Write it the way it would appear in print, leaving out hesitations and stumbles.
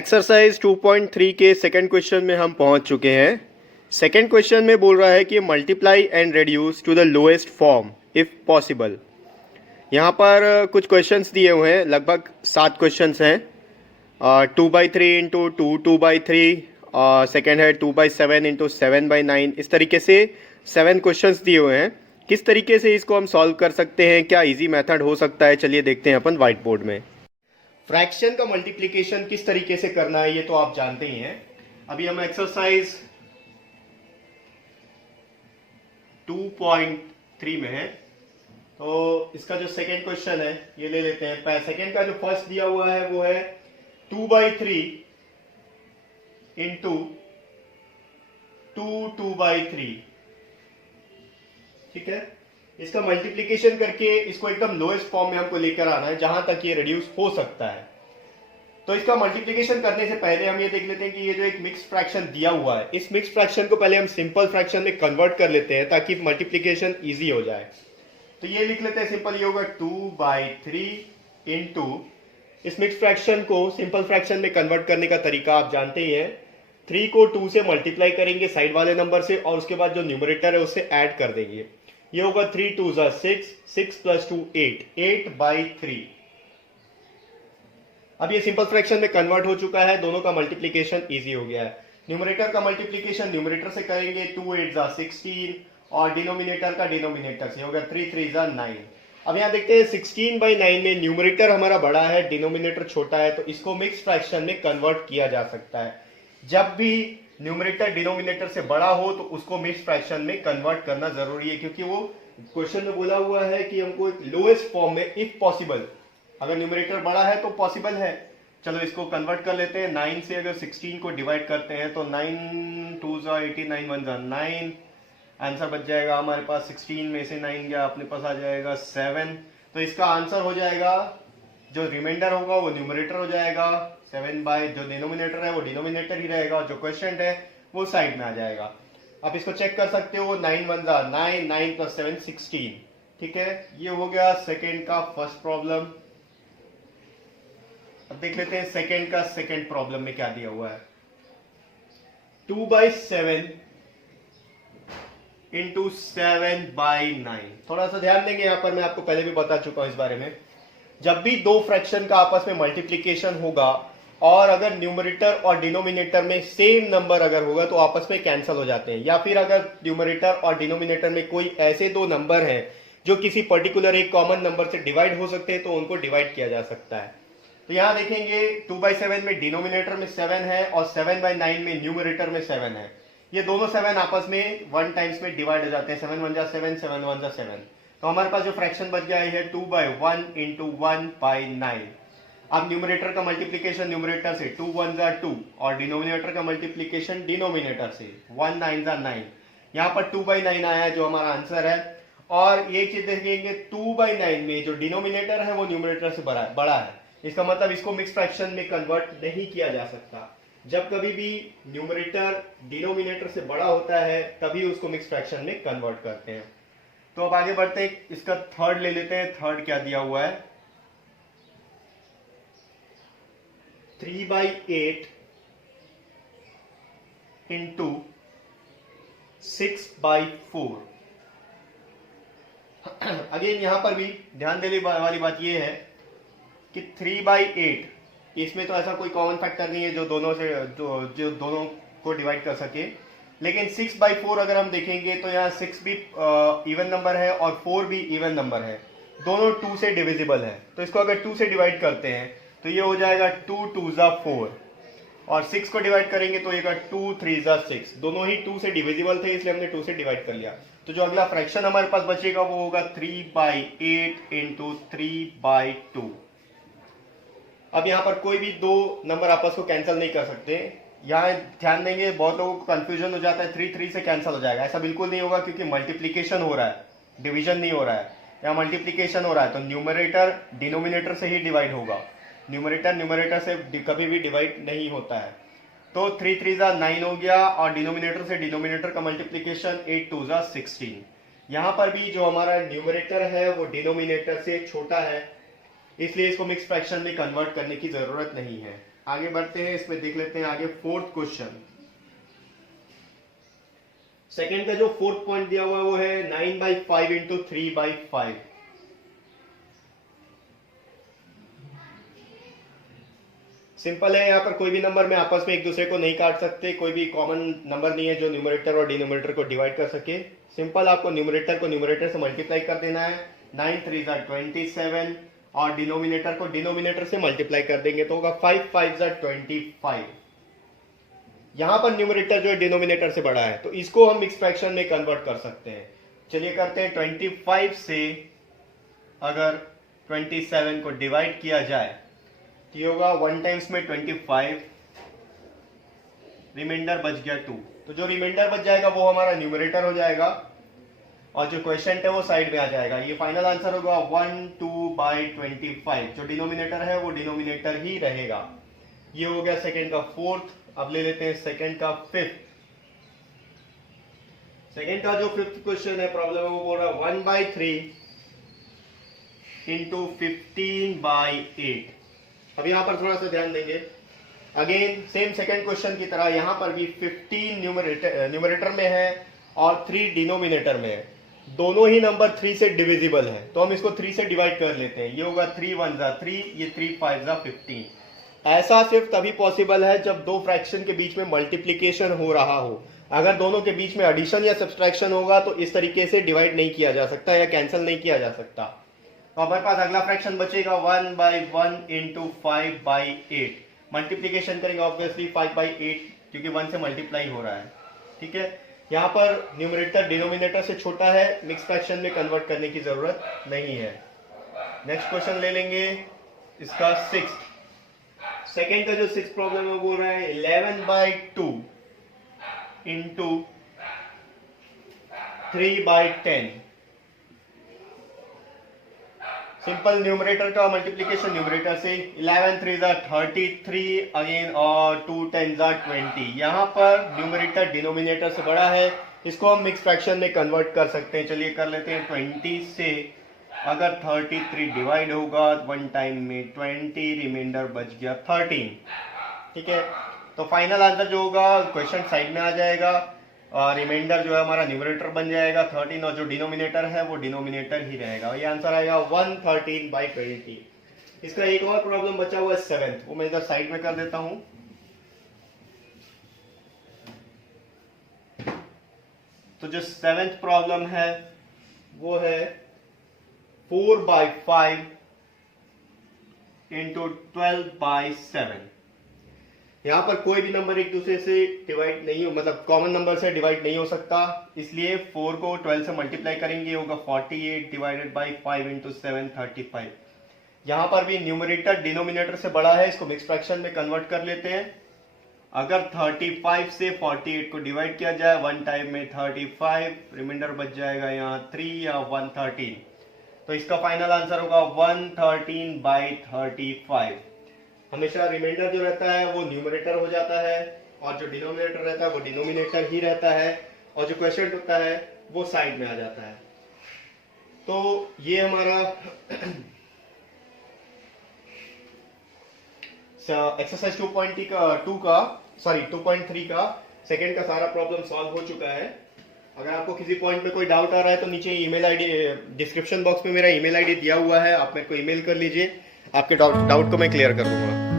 Exercise 2.3 के second question में हम पहुंच चुके हैं। सेकंड क्वेश्चन में बोल रहा है कि multiply and reduce to the lowest form if possible. यहाँ पर कुछ क्वेश्चंस दिए हुए हैं, लगभग 7 क्वेश्चंस हैं। 2/3 इंटू 2/3, सेकेंड है 2/7 इंटू 7/9। इस तरीके से 7 क्वेश्चंस दिए हुए हैं। किस तरीके से इसको हम सॉल्व कर सकते हैं, क्या इजी मेथड हो सकता है, चलिए देखते हैं अपन व्हाइट बोर्ड में। फ्रैक्शन का मल्टीप्लिकेशन किस तरीके से करना है ये तो आप जानते ही हैं। अभी हम एक्सरसाइज 2.3 में है, तो इसका जो सेकेंड क्वेश्चन है ये ले लेते हैं। सेकेंड का जो फर्स्ट दिया हुआ है वो है 2/3 इंटू 2/3। ठीक है, इसका मल्टीप्लिकेशन करके इसको एकदम लोएस्ट फॉर्म में हमको लेकर आना है जहां तक ये रिड्यूस हो सकता है। तो इसका मल्टीप्लिकेशन करने से पहले हम ये देख लेते हैं कि ये जो एक मिक्स फ्रैक्शन दिया हुआ है, इस मिक्स फ्रैक्शन को पहले हम सिंपल फ्रैक्शन में कन्वर्ट कर लेते हैं ताकि मल्टीप्लिकेशन इजी हो जाए। तो ये लिख लेते हैं सिंपल, ये होगा 2/3 इंटू, इस मिक्स फ्रैक्शन को सिंपल फ्रैक्शन में कन्वर्ट करने का तरीका आप जानते ही हैं। 3 को 2 से मल्टीप्लाई करेंगे साइड वाले नंबर से और उसके बाद जो न्यूमरेटर है उससे ऐड कर देंगे। ये होगा 3 2 6, 6 प्लस 2 8, 8/3। अब ये सिंपल फ्रैक्शन में कन्वर्ट हो चुका है, दोनों का मल्टीप्लिकेशन इजी हो गया है। न्यूमरेटर का मल्टीप्लिकेशन न्यूमरेटर से करेंगे, 2 8 16, और डिनोमिनेटर का डिनोमिनेटर से होगा 3 3 9। अब यहाँ देखते हैं 16/9 में न्यूमरेटर हमारा बड़ा है, डिनोमिनेटर छोटा है, तो इसको मिक्स फ्रैक्शन में कन्वर्ट किया जा सकता है। जब भी न्यूमरेटर डिनोमिनेटर से बड़ा हो तो उसको मिक्स फ्रैक्शन में कन्वर्ट करना जरूरी है, क्योंकि वो क्वेश्चन में बोला हुआ है कि हमको एक लोएस्ट फॉर्म में इफ पॉसिबल, अगर न्यूमरेटर बड़ा है तो पॉसिबल है। चलो इसको कन्वर्ट कर लेते हैं। 9 से अगर 16 को डिवाइड करते हैं तो 9 2 18, 9 1 9, आंसर बच जाएगा हमारे पास। 16 में से 9 गया, अपने पास आ जाएगा 7। तो इसका आंसर हो जाएगा, जो रिमाइंडर होगा वो न्यूमरेटर हो जाएगा 7 बाय, जो डिनोमिनेटर है वो डिनोमिनेटर ही रहेगा, जो क्वेश्चन है वो साइड में आ जाएगा। आप इसको चेक कर सकते हो, 9 1 9, 9 + 7 16। ठीक है, ये हो गया सेकेंड का फर्स्ट प्रॉब्लम। अब देख लेते हैं सेकेंड का सेकेंड प्रॉब्लम में क्या दिया हुआ है। 2/7 इंटू 7/9। थोड़ा सा ध्यान देंगे यहाँ पर, मैं आपको पहले भी बता चुका हूं इस बारे में। जब भी दो फ्रैक्शन का आपस में मल्टीप्लिकेशन होगा और अगर न्यूमरेटर और डिनोमिनेटर में सेम नंबर अगर होगा तो आपस में कैंसिल हो जाते हैं, या फिर अगर न्यूमरेटर और डिनोमिनेटर में कोई ऐसे दो नंबर हैं जो किसी पर्टिकुलर एक कॉमन नंबर से डिवाइड हो सकते हैं तो उनको डिवाइड किया जा सकता है। तो यहां देखेंगे 2/7 में डिनोमिनेटर में 7 है और 7/9 में न्यूमरेटर में 7 है। ये दोनों 7 आपस में 1 टाइम्स में डिवाइड हो जाते हैं। 7 1 7, 7 1 7। तो हमारे पास जो फ्रैक्शन बच गया है 2/1 इंटू 1/9। अब न्यूमरेटर का मल्टीप्लिकेशन न्यूमरेटर से 2 1 2, और डिनोमिनेटर का मल्टीप्लिकेशन डिनोमिनेटर से 1 9 9। यहाँ पर 2/9 आया है जो हमारा आंसर है। और ये चीज देखेंगे 2/9 में जो डिनोमिनेटर है वो न्यूमरेटर से बड़ा है। इसका मतलब इसको मिक्स फ्रैक्शन में कन्वर्ट नहीं किया जा सकता। जब कभी भी न्यूमरेटर डिनोमिनेटर से बड़ा होता है तभी उसको मिक्स फ्रैक्शन में कन्वर्ट करते हैं। तो अब आगे बढ़ते हैं, इसका थर्ड ले लेते हैं। थर्ड क्या दिया हुआ है, 3/8 इंटू 6/4। अगेन यहां पर भी ध्यान देने वाली बात यह है कि 3/8, इसमें तो ऐसा कोई कॉमन फैक्टर नहीं है जो दोनों से जो दोनों को डिवाइड कर सके। लेकिन 6/4 अगर हम देखेंगे तो यहाँ 6 भी इवन नंबर है और 4 भी इवन नंबर है, दोनों 2 से डिविजिबल है। तो इसको अगर 2 से डिवाइड करते हैं तो ये हो जाएगा 2 2 4, और 6 को डिवाइड करेंगे तो ये 2 3 6। दोनों ही 2 से डिविजिबल थे इसलिए हमने 2 से डिवाइड कर लिया। तो जो अगला फ्रैक्शन हमारे पास बचेगा वो होगा 3/8 इंटू 3/2। अब यहाँ पर कोई भी दो नंबर आपस को कैंसिल नहीं कर सकते। यहाँ ध्यान देंगे, बहुत लोगों को कंफ्यूजन हो जाता है 3 3 से कैंसिल हो जाएगा। ऐसा बिल्कुल नहीं होगा, क्योंकि मल्टीप्लिकेशन हो रहा है, डिवीजन नहीं हो रहा है। यहाँ मल्टीप्लिकेशन हो रहा है तो न्यूमरेटर डिनोमिनेटर से ही डिवाइड होगा, न्यूमरेटर न्यूमरेटर से कभी भी डिवाइड नहीं होता है। तो 3 3 9 हो गया, और डिनोमिनेटर से डिनोमिनेटर का मल्टीप्लिकेशन 8 2 16। यहाँ पर भी जो हमारा न्यूमरेटर है वो डिनोमिनेटर से छोटा है, इसलिए इसको मिक्स फ्रैक्शन में कन्वर्ट करने की जरूरत नहीं है। आगे बढ़ते हैं, इसमें देख लेते हैं आगे फोर्थ क्वेश्चन। सेकेंड का जो फोर्थ पॉइंट दिया हुआ है वो है 9/5 इंटू 3/5। सिंपल है, यहाँ पर कोई भी नंबर में आपस में एक दूसरे को नहीं काट सकते, कोई भी कॉमन नंबर नहीं है जो न्यूमरेटर और डिनोमिनेटर को डिवाइड कर सके। सिंपल आपको न्यूमरेटर को न्यूमरेटर से मल्टीप्लाई कर देना है, 9 3 27, और डिनोमिनेटर को डिनोमिनेटर से मल्टीप्लाई कर देंगे तो होगा 5 5 25। यहां पर न्यूमरेटर जो है डिनोमिनेटर से बड़ा है तो इसको हम मिक्स फ्रैक्शन में कन्वर्ट कर सकते हैं। चलिए करते हैं, 25 से अगर 27 को डिवाइड किया जाए तो ये होगा 1 टाइम्स में 25, रिमाइंडर बच गया 2। तो जो रिमाइंडर बच जाएगा वो हमारा न्यूमरेटर हो जाएगा और जो क्वेश्चन है वो साइड में आ जाएगा। ये फाइनल आंसर होगा 1/2/25। जो डिनोमिनेटर है वो डिनोमिनेटर ही रहेगा। ये हो गया सेकेंड का फोर्थ। अब ले लेते हैं सेकेंड का फिफ्थ। सेकेंड का जो फिफ्थ क्वेश्चन है प्रॉब्लम है वो बोल रहा है 1/3 इंटू 15/8। अब यहां पर थोड़ा सा ध्यान देंगे, अगेन सेम सेकेंड क्वेश्चन की तरह यहां पर भी 15 न्यूमरेटर में है और 3 डिनोमिनेटर में है। दोनों ही नंबर 3 से डिविजिबल है तो हम इसको 3 से डिवाइड कर लेते हैं। ये होगा 3 1 3, ये 3 5 15। ऐसा सिर्फ तभी पॉसिबल है जब दो फ्रैक्शन के बीच में मल्टीप्लीकेशन हो रहा हो। अगर दोनों के बीच में एडिशन या सब्सट्रैक्शन होगा तो इस तरीके से डिवाइड नहीं किया जा सकता या कैंसिल नहीं किया जा सकता। तो हमारे पास अगला फ्रैक्शन बचेगा 1/1 इंटू 5/8। मल्टीप्लीकेशन करेंगे ऑब्वियसली 5/8 क्योंकि 1 से मल्टीप्लाई हो रहा है। ठीक है, यहाँ पर न्यूमरेटर डिनोमिनेटर से छोटा है, मिक्स फ्रैक्शन में कन्वर्ट करने की जरूरत नहीं है। नेक्स्ट क्वेश्चन ले लेंगे इसका सिक्स्थ। सेकेंड का जो सिक्स्थ प्रॉब्लम है बोल रहा है 11/2 इंटू 3/10। सिंपल न्यूमरेटर का मल्टीप्लीकेशन न्यूमरेटर से 11 3 33 अगेन और 2 10 20। यहाँ पर न्यूमरेटर डिनोमिनेटर से बड़ा है, इसको हम मिक्स फ्रैक्शन में कन्वर्ट कर सकते हैं। चलिए कर लेते हैं, 20 से अगर 33 डिवाइड होगा 1 टाइम में 20, रिमाइंडर बच गया 13। ठीक है, तो फाइनल आंसर जो होगा क्वेश्चन साइड में आ जाएगा और रिमाइंडर जो है हमारा न्यूमरेटर बन जाएगा 13 और जो डिनोमिनेटर है वो डिनोमिनेटर ही रहेगा। ये आंसर आएगा 113/20। इसका एक और प्रॉब्लम बचा हुआ है सेवेंथ, वो मैं इधर साइड में कर देता हूं। तो जो सेवेंथ प्रॉब्लम है वो है 4/5 इंटू 12/7। यहां पर कोई भी नंबर एक दूसरे से डिवाइड नहीं हो, मतलब कॉमन नंबर से डिवाइड नहीं हो सकता, इसलिए 4 को 12 से मल्टीप्लाई करेंगे, होगा 48 डिवाइडेड बाई 5 इंटू 7 35। यहां पर भी न्यूमरेटर डिनोमिनेटर से बड़ा है, इसको मिक्स फ्रैक्शन में कन्वर्ट कर लेते हैं। अगर 35 से 48 को डिवाइड किया जाए 1 टाइम में 35, रिमाइंडर बच जाएगा यहाँ 3 या 113। तो इसका फाइनल आंसर होगा 113/35। हमेशा रिमाइंडर जो रहता है वो न्यूमरेटर हो जाता है और जो डिनोमिनेटर रहता है वो डिनोमिनेटर ही रहता है और जो क्वेश्चन होता है वो साइड में आ जाता है। तो ये हमारा एक्सरसाइज 2.3 का सेकंड का सारा प्रॉब्लम सॉल्व हो चुका है। अगर आपको किसी पॉइंट में कोई डाउट आ रहा है तो नीचे ईमेल आईडी डिस्क्रिप्शन बॉक्स में मेरा ईमेल आईडी दिया हुआ है, आप मेरे को ईमेल कर लीजिए, आपके डाउट को मैं क्लियर कर दूंगा।